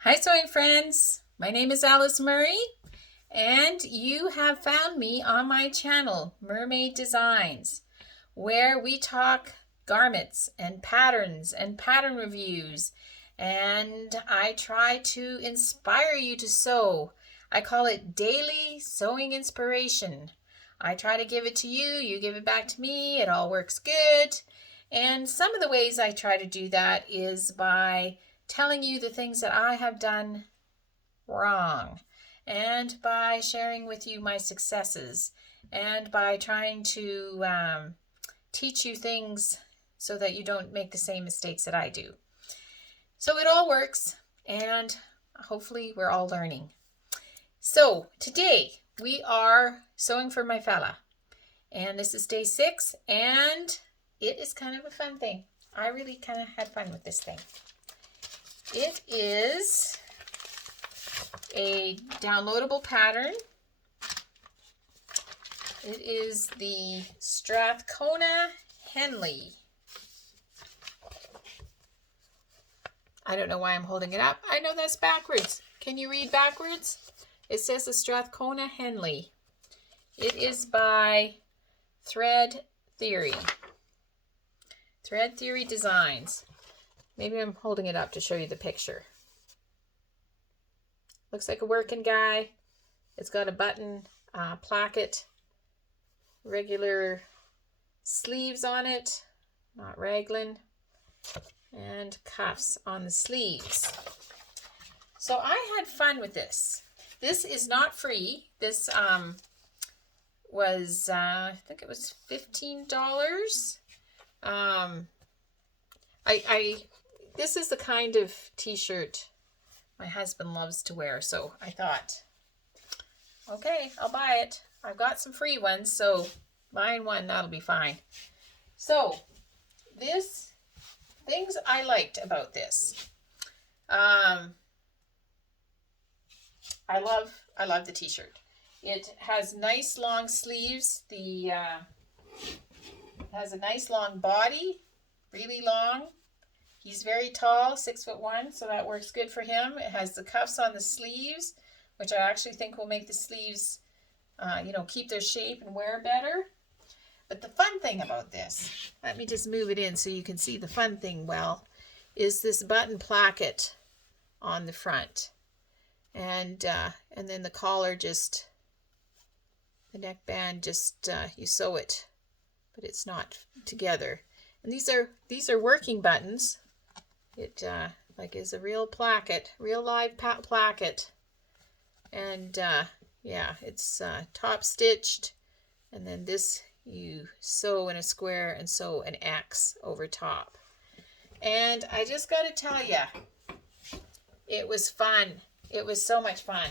Hi sewing friends, my name is Alice Murray and you have found me on my channel Murr-made Designs, where we talk garments and pattern reviews, and I try to inspire you to sew. I call it daily sewing inspiration. I try to give it to you, you give it back to me, it all works good. And some of the ways I try to do that is by telling you the things that I have done wrong, and by sharing with you my successes, and by trying to teach you things so that you don't make the same mistakes that I do. So it all works, and hopefully we're all learning. So today we are sewing for my fella, and this is day 6, and it is kind of a fun thing. I really kind of had fun with this thing. It is a downloadable pattern. It is the Strathcona Henley. I don't know why I'm holding it up. I know that's backwards. Can you read backwards? It says the Strathcona Henley. It is by Thread Theory. Thread Theory Designs. Maybe I'm holding it up to show you the picture. Looks like a working guy. It's got a button, placket, regular sleeves on it, not raglan, and cuffs on the sleeves. So I had fun with this. This is not free. This was, I think it was $15. This is the kind of t-shirt my husband loves to wear, so I thought, okay, I'll buy it. I've got some free ones, so buying one, that'll be fine. So, things I liked about this. I love the t-shirt. It has nice long sleeves. It has a nice long body, really long. He's very tall, 6'1", so that works good for him. It has the cuffs on the sleeves, which I actually think will make the sleeves, keep their shape and wear better. But the fun thing about this, let me just move it in so you can see the fun thing well, is this button placket on the front. And then the collar the neckband you sew it, but it's not together. And these are working buttons. It is a real placket, real live placket. And it's top stitched, and then this you sew in a square and sew an X over top. And I just got to tell you, it was fun. It was so much fun.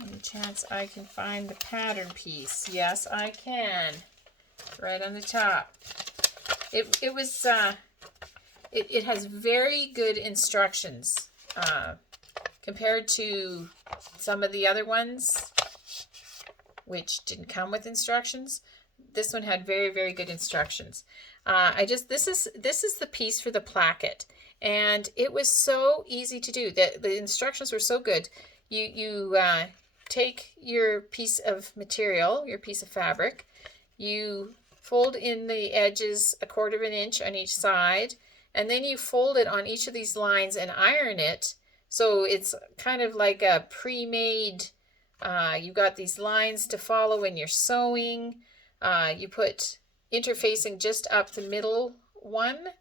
Any chance I can find the pattern piece? Yes, I can. Right on the top. It has very good instructions compared to some of the other ones, which didn't come with instructions. This one had very, very good instructions. This is the piece for the placket, and it was so easy to do. The instructions were so good. You take your piece of material, your piece of fabric, you fold in the edges 1/4 inch on each side, and then you fold it on each of these lines and iron it. So it's kind of like a pre-made, you've got these lines to follow when you're sewing. You put interfacing just up the middle one,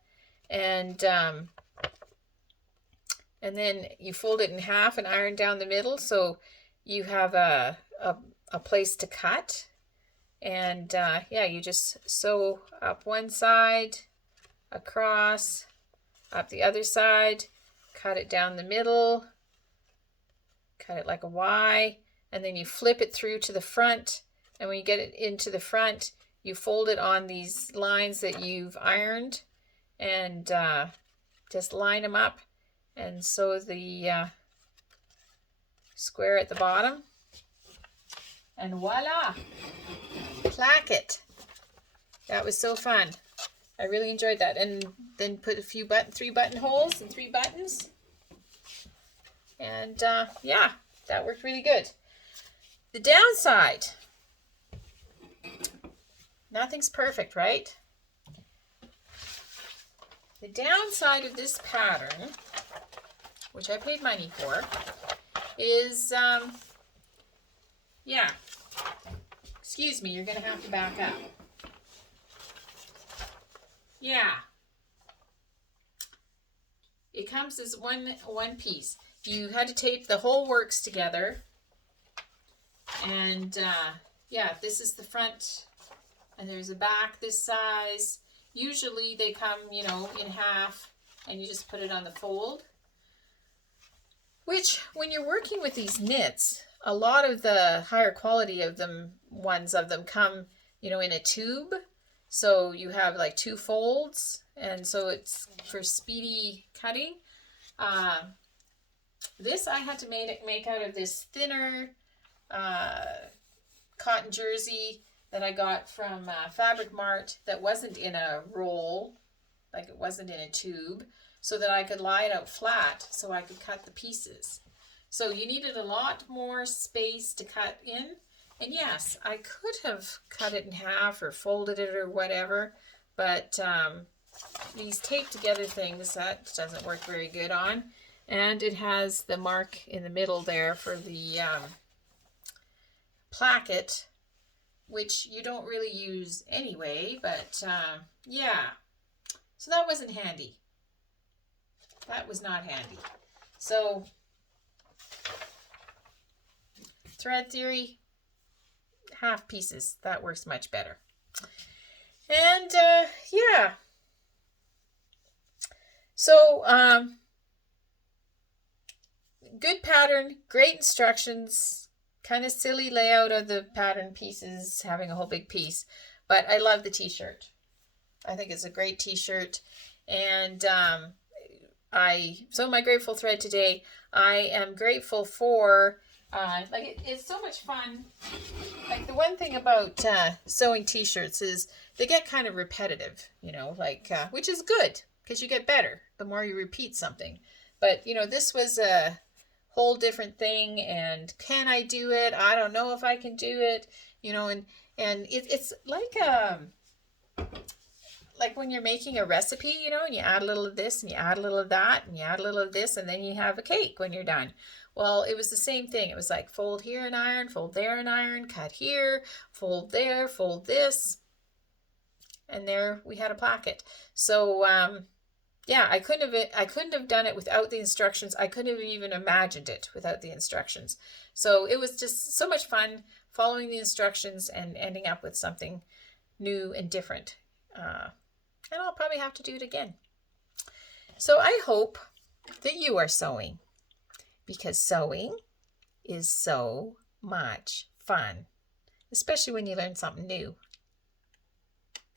and then you fold it in half and iron down the middle, so you have a place to cut. And you just sew up one side, across, up the other side, cut it down the middle, cut it like a Y, and then you flip it through to the front. And when you get it into the front, you fold it on these lines that you've ironed, and just line them up and sew the square at the bottom. And voila! Placket. That was so fun. I really enjoyed that. And then put a few three buttonholes and 3 buttons. And yeah, that worked really good. The downside, nothing's perfect, right? The downside of this pattern, which I paid money for, is, yeah, excuse me, you're going to have to back up. Yeah, it comes as one piece. You had to tape the whole works together, and yeah, this is the front, and there's a back this size. Usually they come, you know, in half, and you just put it on the fold. Which, when you're working with these knits, a lot of the higher quality of them, ones of them come, you know, in a tube. So you have like 2 folds, and so it's for speedy cutting. This I had to make out of this thinner cotton jersey that I got from Fabric Mart that wasn't in a roll, like it wasn't in a tube, so that I could lie it out flat so I could cut the pieces. So you needed a lot more space to cut in. And yes, I could have cut it in half or folded it or whatever, but these taped together things, that doesn't work very good on. And it has the mark in the middle there for the placket, which you don't really use anyway, but yeah. So that wasn't handy. That was not handy. So, thread theory, half pieces. That works much better. And yeah. So, good pattern, great instructions, kind of silly layout of the pattern pieces, having a whole big piece. But I love the t-shirt. I think it's a great t-shirt. And so my grateful thread today, I am grateful for, it's so much fun. Like, the one thing about sewing t-shirts is they get kind of repetitive, you know, like, which is good because you get better the more you repeat something. But, you know, this was a whole different thing, and can I do it? I don't know if I can do it, you know, and it's like when you're making a recipe, you know, and you add a little of this and you add a little of that and you add a little of this, and then you have a cake when you're done. Well, it was the same thing. It was like fold here and iron, fold there and iron, cut here, fold there, fold this, and there we had a placket. So yeah, I couldn't have done it without the instructions. I couldn't have even imagined it without the instructions. So it was just so much fun following the instructions and ending up with something new and different. And I'll probably have to do it again. So I hope that you are sewing, because sewing is so much fun, especially when you learn something new.